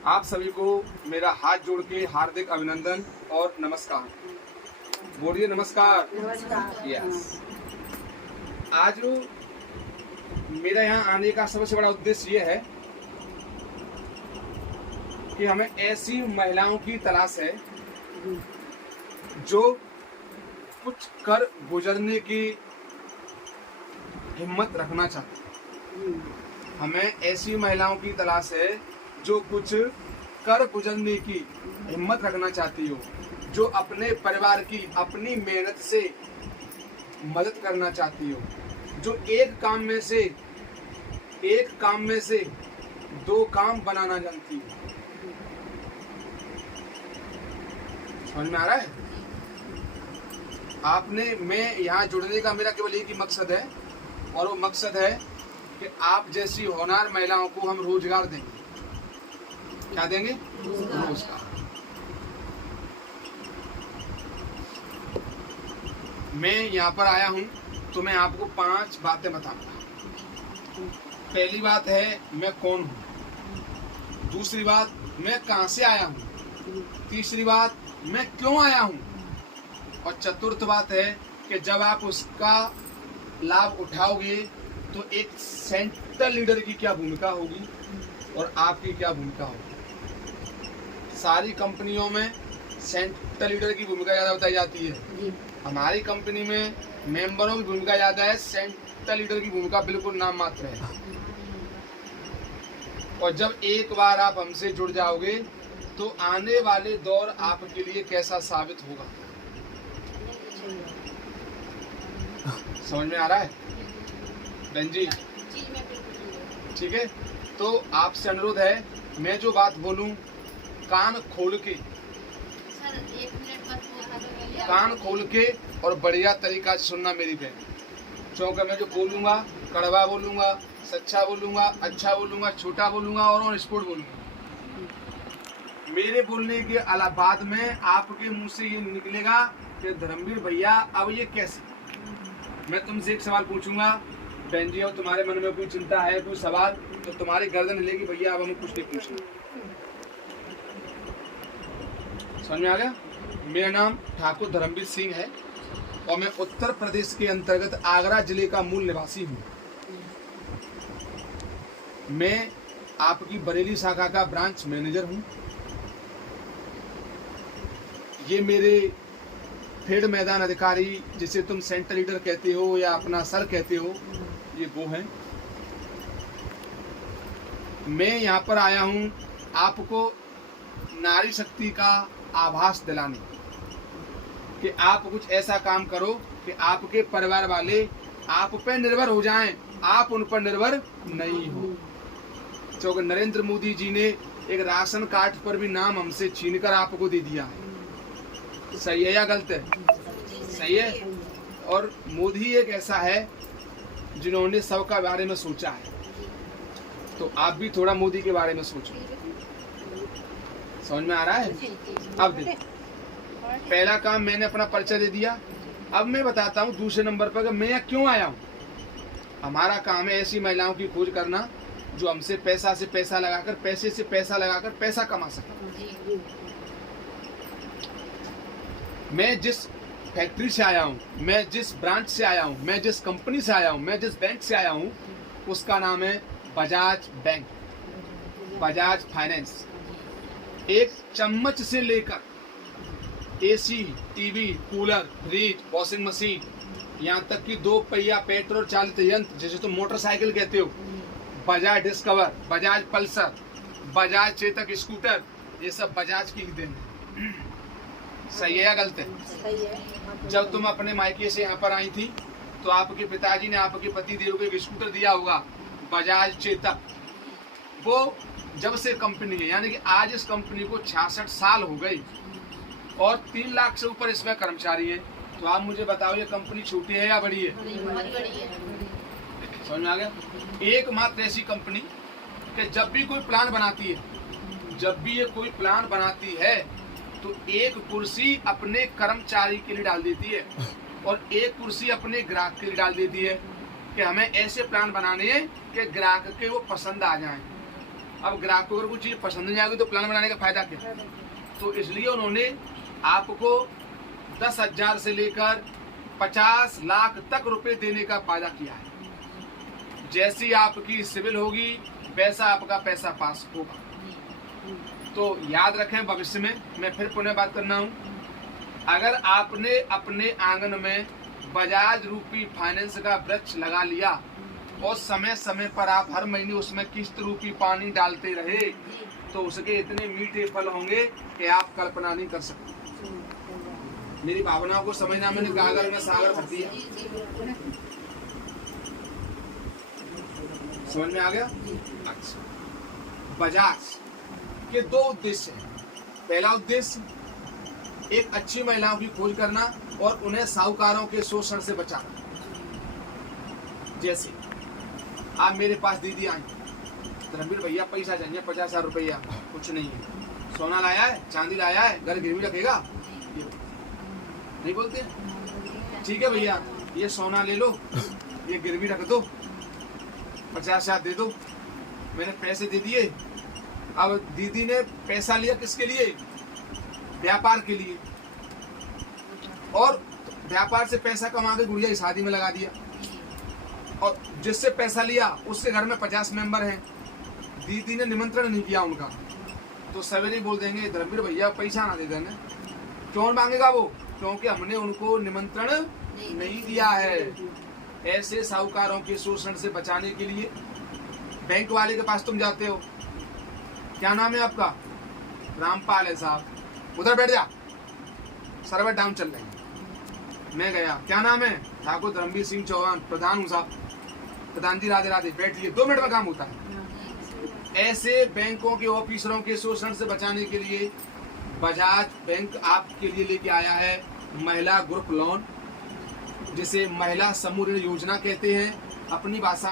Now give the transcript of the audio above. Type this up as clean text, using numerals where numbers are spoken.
आप सभी को मेरा हाथ जोड़ के हार्दिक अभिनंदन और नमस्कार। बोलिए नमस्कार। नमस्कार। यस। आज मेरा यहाँ आने का सबसे बड़ा उद्देश्य ये है कि हमें ऐसी महिलाओं की तलाश है जो कुछ कर गुजरने की हिम्मत रखना चाहती है। हमें ऐसी महिलाओं की तलाश है जो कुछ कर गुजरने की हिम्मत रखना चाहती हो, जो अपने परिवार की अपनी मेहनत से मदद करना चाहती हो, जो एक काम में से दो काम बनाना जानती हो। समझ में आ रहा है? मैं यहाँ जुड़ने का मेरा केवल एक ही मकसद है, और वो मकसद है कि आप जैसी होनहार महिलाओं को हम रोजगार देंगे। क्या देंगे? रोजगार। मैं यहाँ पर आया हूँ तो मैं आपको 5 बातें बताऊंगा। पहली बात है मैं कौन हूँ, दूसरी बात मैं कहाँ से आया हूँ, तीसरी बात मैं क्यों आया हूँ, और चतुर्थ बात है कि जब आप उसका लाभ उठाओगे तो एक सेंट्रल लीडर की क्या भूमिका होगी और आपकी क्या भूमिका होगी। सारी कंपनियों में सेंट्रल लीडर की भूमिका ज़्यादा बताई जाती है, हमारी कंपनी में मेंबरों की भूमिका ज़्यादा है, सेंट्रल लीडर की भूमिका बिल्कुल नाम मात्र है। और जब एक बार आप हमसे जुड़ जाओगे तो आने वाले दौर आपके लिए कैसा साबित होगा। समझ में आ रहा है बहन जी? ठीक है, तो आपसे अनुरोध है मैं जो बात बोलूं कान खोल के और बढ़िया तरीका से सुनना मेरी बहन, क्योंकि मैं जो बोलूंगा कड़वा बोलूंगा, सच्चा बोलूंगा, अच्छा बोलूंगा, छोटा बोलूंगा और ऑन स्पॉट बोलूंगा। मेरे बोलने के अलावा बाद में आपके मुंह से ये निकलेगा कि धर्मवीर भैया अब ये कैसे। मैं तुमसे एक सवाल पूछूंगा बहन जी, और तुम्हारे मन में कोई चिंता है, कोई सवाल, तो तुम्हारी गर्दन हिलेगी भैया अब हमें कुछ नहीं पूछना। समझ में आ गया? मेरा नाम ठाकुर धर्मवीर सिंह है और मैं उत्तर प्रदेश के अंतर्गत आगरा जिले का मूल निवासी हूँ। मैं आपकी बरेली शाखा का ब्रांच मैनेजर हूँ। ये मेरे फील्ड मैदान अधिकारी, जिसे तुम सेंटर लीडर कहते हो या अपना सर कहते हो, ये वो हैं। मैं यहाँ पर आया हूँ आपको नारी शक्ति का आभास दिलाने, कि आप कुछ ऐसा काम करो कि आपके परिवार वाले आप पर निर्भर हो जाएं, आप उन पर निर्भर नहीं हो। क्योंकि नरेंद्र मोदी जी ने एक राशन कार्ड पर भी नाम हमसे छीनकर आपको दे दिया है। सही है या गलत है? सही है। और मोदी एक ऐसा है जिन्होंने सबका बारे में सोचा है, तो आप भी थोड़ा मोदी के बारे में सोचो। समझ में आ रहा है? अब देखो, पहला काम मैंने अपना परिचय दे दिया। अब मैं बताता हूँ दूसरे नंबर पर कि मैं यहाँ क्यों आया हूँ। हमारा काम है ऐसी महिलाओं की खोज करना जो हमसे पैसा से पैसा लगाकर, पैसे से पैसा लगाकर पैसा कमा सके। मैं जिस फैक्ट्री से आया हूँ, मैं जिस ब्रांच से आया हूँ, मैं जिस कंपनी से आया हूँ, मैं जिस बैंक से आया हूँ, उसका नाम है बजाज बैंक, बजाज फाइनेंस। एक चम्मच से लेकर AC, TV, cooler, fridge, washing machine, यहाँ तक कि 2 पहिया पेट्रोल चालित यंत्र, जैसे तुम मोटरसाइकिल कहते हो, Bajaj discover, Bajaj Pulsar, Bajaj Chetak scooter, ये सब बजाज की ही देन है। सही है या गलत है? सही है। जब तुम अपने मायके से यहाँ पर आई थी तो आपके पिताजी ने आपके पति देव को एक स्कूटर दिया होगा, बजाज चेतक। वो जब से कंपनी है, यानी कि आज इस कंपनी को 66 साल हो गई और 3 लाख से ऊपर इसमें कर्मचारी हैं। तो आप मुझे बताओ ये कंपनी छोटी है या बड़ी है? समझ में आ गया? एकमात्र ऐसी कंपनी कि जब भी कोई प्लान बनाती है, तो एक कुर्सी अपने कर्मचारी के लिए डाल देती है और एक कुर्सी अपने ग्राहक के लिए डाल देती है कि हमें ऐसे प्लान बनाने हैं कि ग्राहक के वो पसंद आ जाएं। अब ग्राहक को अगर कोई चीज पसंद नहीं आएगी तो प्लान बनाने का फायदा क्या? तो इसलिए उन्होंने आपको 10,000 से लेकर 50 लाख तक रुपए देने का वादा किया है। जैसी आपकी सिविल होगी वैसा आपका पैसा पास होगा। तो याद रखें, भविष्य में मैं फिर पुनः बात करना हूं, अगर आपने अपने आंगन में बजाज रूपी फाइनेंस का वृक्ष लगा लिया और समय समय पर आप हर महीने उसमें किस्त रूपी पानी डालते रहे तो उसके इतने मीठे फल होंगे कि आप कल्पना नहीं कर सकते। मेरी भावनाओं को समझना, मैंने गागर में सागर भर दिया। समझ में आ गया? अच्छा, बजाज के दो उद्देश्य हैं। पहला उद्देश्य एक अच्छी महिलाओं की खोज करना और उन्हें साहूकारों के शोषण से बचाना। जैसे आप मेरे पास दीदी आई, धर्मवीर भैया पैसा चाहिए 50,000 रुपया, कुछ नहीं है, सोना लाया है, चांदी लाया है, घर गिरवी रखेगा? नहीं बोलते? ठीक है भैया, ये सोना ले लो, ये गिरवी रख दो, 50,000 दे दो। मैंने पैसे दे दिए। अब दीदी ने पैसा लिया किसके लिए? व्यापार के लिए, और व्यापार से पैसा कमा के गुड़िया की शादी में लगा दिया। और जिससे पैसा लिया उसके घर में 50 मेंबर हैं, दीदी ने निमंत्रण नहीं किया उनका, तो सवेरे बोल देंगे धर्मवीर भैया पैसा ना दे देना। क्यों मांगेगा वो? क्योंकि हमने उनको निमंत्रण नहीं दिया है। ऐसे साहूकारों के शोषण से बचाने के लिए बैंक वाले के पास तुम जाते हो, क्या नाम है आपका? रामपाल है साहब, उधर बैठ जा, सर्वर डाउन चल रही है। मैं गया, क्या नाम है? ठाकुर धर्मवीर सिंह चौहान, प्रधान हूँ साहब। प्रधान जी राधे राधे, बैठिए, 2 मिनट में काम होता है। ऐसे बैंकों के ऑफिसरों के शोषण से बचाने के लिए बजाज बैंक आपके लिए लेके आया है महिला ग्रुप लोन, जिसे महिला समूह ऋण योजना कहते हैं अपनी भाषा